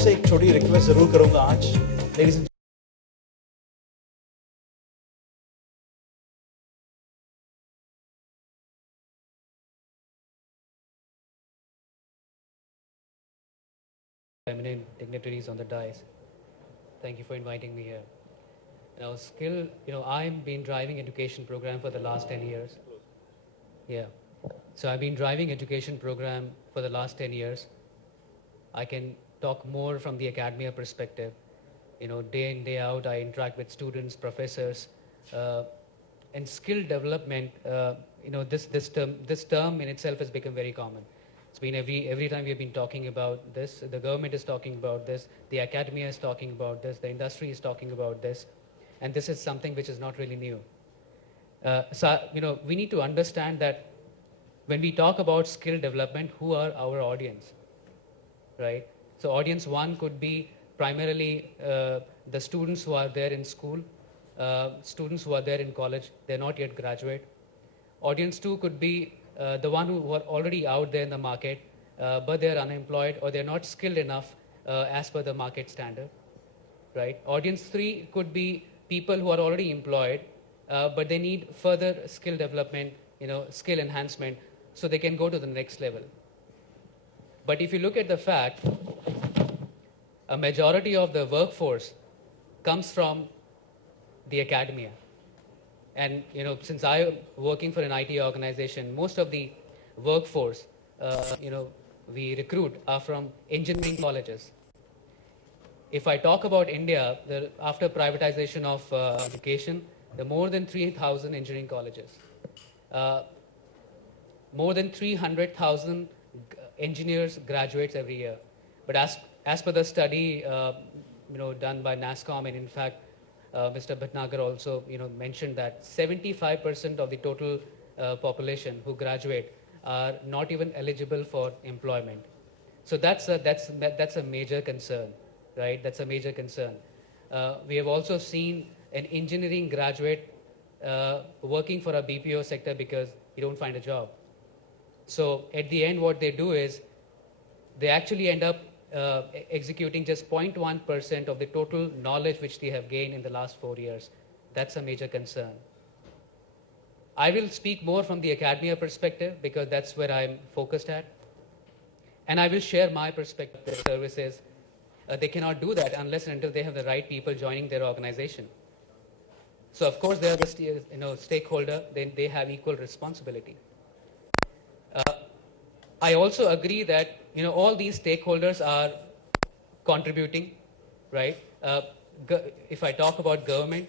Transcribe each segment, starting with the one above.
सबसे एक छोटी रिक्वेस्ट जरूर करूंगा आज, ladies and eminent dignitaries on the dais. Thank you for inviting me here. Now, I've been driving education program for the last 10 years. Yeah. So I've been driving education program for the last 10 years. I can talk more from the academia perspective. Day in, day out, I interact with students, professors, and skill development. This term in itself has become very common. It's been every time we've been talking about this. The government is talking about this. The academia is talking about this. The industry is talking about this, and this is something which is not really new. We need to understand that when we talk about skill development, who are our audience, right? So audience one could be primarily the students who are there in school, students who are there in college, they're not yet graduate. Audience two could be the one who are already out there in the market, but they're unemployed or they're not skilled enough as per the market standard, right? Audience three could be people who are already employed, but they need further skill development, skill enhancement, so they can go to the next level. But if you look at the fact, a majority of the workforce comes from the academia. And since I'm working for an IT organization, most of the workforce, we recruit are from engineering colleges. If I talk about India, after privatization of education, there are more than 3,000 engineering colleges. More than 300,000 engineers graduates every year. But as per the study, done by NASSCOM, and in fact, Mr. Bhatnagar also, mentioned that 75% of the total population who graduate are not even eligible for employment. So that's a major concern, right? That's a major concern. We have also seen an engineering graduate working for a BPO sector because he don't find a job. So at the end, what they do is they actually end up executing just 0.1% of the total knowledge which they have gained in the last 4 years. That's a major concern. I will speak more from the academia perspective because that's where I'm focused at. And I will share my perspective of services. They cannot do that unless and until they have the right people joining their organization. So of course, they are the stakeholder, then they have equal responsibility. I also agree that all these stakeholders are contributing, right? If I talk about government,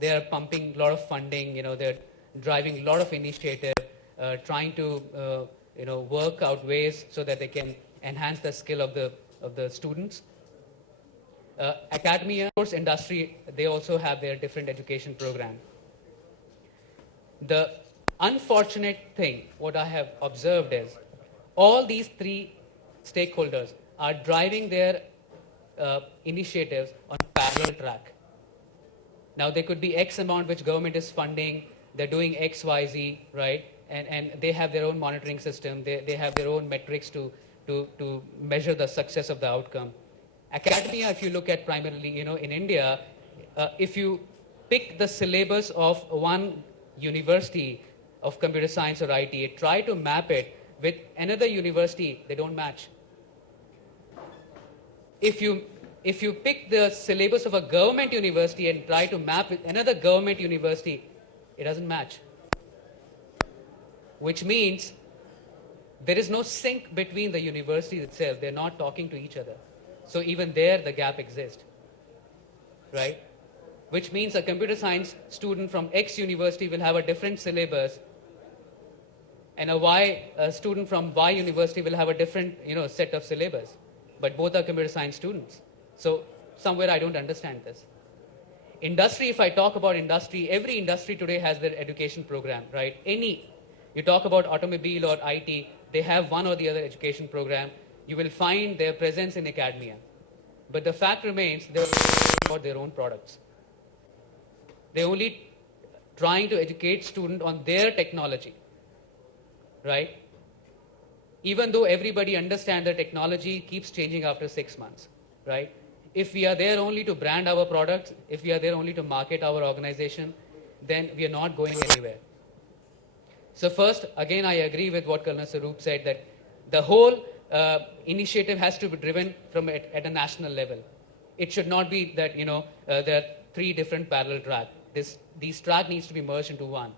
they are pumping a lot of funding. They're driving a lot of initiative, trying to work out ways so that they can enhance the skill of the students. Academia, of course, industry, they also have their different education program. The unfortunate thing, what I have observed is, all these three stakeholders are driving their initiatives on a parallel track. Now, there could be X amount which government is funding, they're doing X, Y, Z, right? And they have their own monitoring system, they have their own metrics to measure the success of the outcome. Academia, if you look at primarily, in India, if you pick the syllabus of one university of computer science or IT, try to map it with another university, they don't match. If you pick the syllabus of a government university and try to map with another government university, it doesn't match. Which means there is no sync between the universities itself. They're not talking to each other. So even there, the gap exists, right? Which means a computer science student from X university will have a different syllabus, and a student from Y university will have a different set of syllabus. But both are computer science students. So somewhere I don't understand this. Industry, if I talk about industry, every industry today has their education program, right? You talk about automobile or IT, they have one or the other education program. You will find their presence in academia. But the fact remains, they're about their own products. They're only trying to educate students on their technology, right? even though everybody understands the technology keeps changing after 6 months, right? If we are there only to brand our products, if we are there only to market our organization, then we are not going anywhere. So first, again, I agree with what Colonel Saroop said, that the whole initiative has to be driven from at a national level. It should not be that, there are 3 different parallel tracks. These track needs to be merged into one.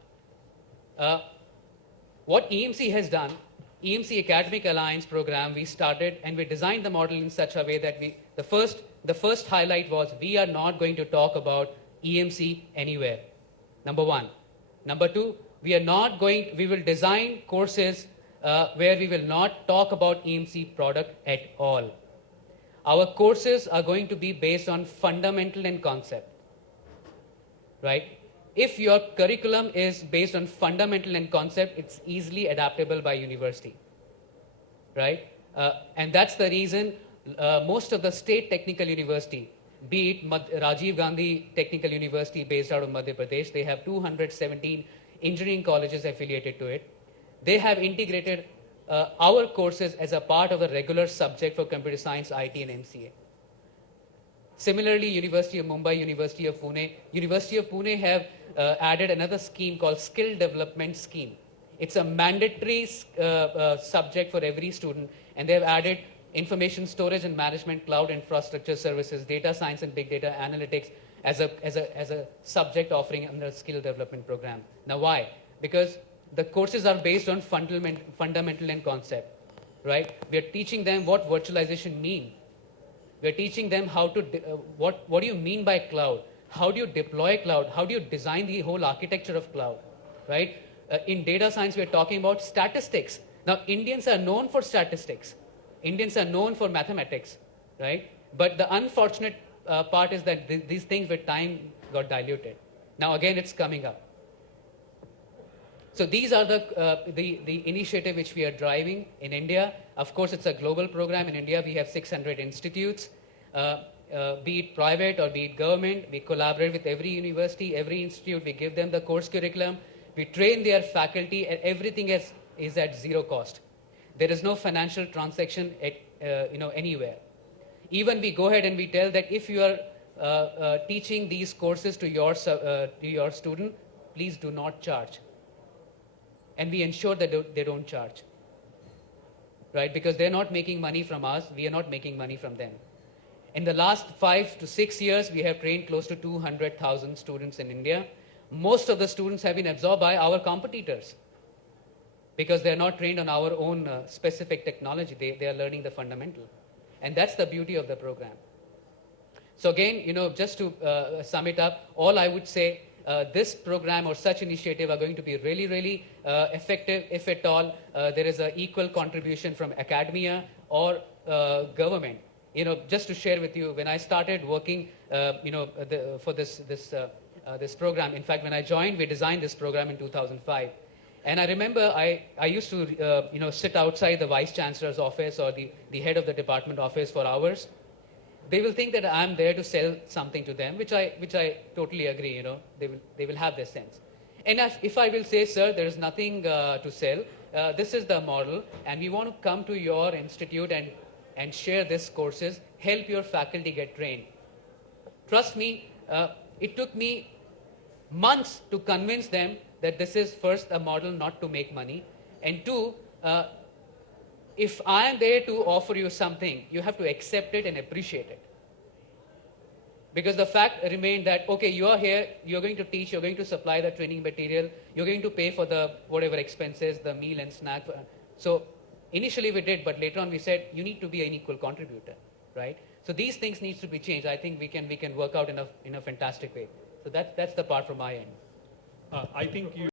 What EMC has done, EMC Academic Alliance program, we started and we designed the model in such a way that the first highlight was we are not going to talk about EMC anywhere. Number 1. Number 2, we will design courses where we will not talk about EMC product at all. Our courses are going to be based on fundamental and concept, right? If your curriculum is based on fundamental and concept, it's easily adaptable by university, right? And that's the reason most of the state technical university, be it Rajiv Gandhi Technical University based out of Madhya Pradesh, they have 217 engineering colleges affiliated to it. They have integrated our courses as a part of a regular subject for computer science, IT, and MCA. Similarly, University of Mumbai, University of Pune have added another scheme called Skill Development Scheme. It's a mandatory subject for every student, and they have added information storage and management, cloud infrastructure services, data science and big data analytics as a subject offering under a skill development program. Now why? Because the courses are based on fundamental and concept, right? We are teaching them what virtualization means. We're teaching them how to, what do you mean by cloud? How do you deploy cloud? How do you design the whole architecture of cloud, right? In data science, we're talking about statistics. Now, Indians are known for statistics. Indians are known for mathematics, right? But the unfortunate part is that these things with time got diluted. Now, again, it's coming up. So these are the initiative which we are driving in India. Of course, it's a global program. In India, we have 600 institutes, be it private or be it government. We collaborate with every university, every institute. We give them the course curriculum. We train their faculty, and everything is at zero cost. There is no financial transaction anywhere. Even we go ahead and we tell that if you are teaching these courses to your student, please do not charge. And we ensure that they don't charge, right? Because they're not making money from us, we are not making money from them. In the last 5 to 6 years, we have trained close to 200,000 students in India. Most of the students have been absorbed by our competitors because they're not trained on our own specific technology. They are learning the fundamental. And that's the beauty of the program. So again, just to sum it up, all I would say, this program or such initiative are going to be really, really effective if at all there is an equal contribution from academia or government. Just to share with you, when I started working, for this program, in fact, when I joined, we designed this program in 2005. And I remember I used to, sit outside the vice chancellor's office or the head of the department office for hours. They will think that I'm there to sell something to them, which I totally agree. They will have this sense. And if I will say, sir, there is nothing to sell. This is the model, and we want to come to your institute and share these courses, help your faculty get trained. Trust me, it took me months to convince them that this is first a model not to make money, and 2, if I am there to offer you something, you have to accept it and appreciate it. Because the fact remained that, okay, you are here, you're going to teach, you're going to supply the training material, you're going to pay for the whatever expenses, the meal and snack. So initially we did, but later on we said, you need to be an equal contributor, right? So these things need to be changed. I think we can work out in a fantastic way. So that's the part from my end. I think you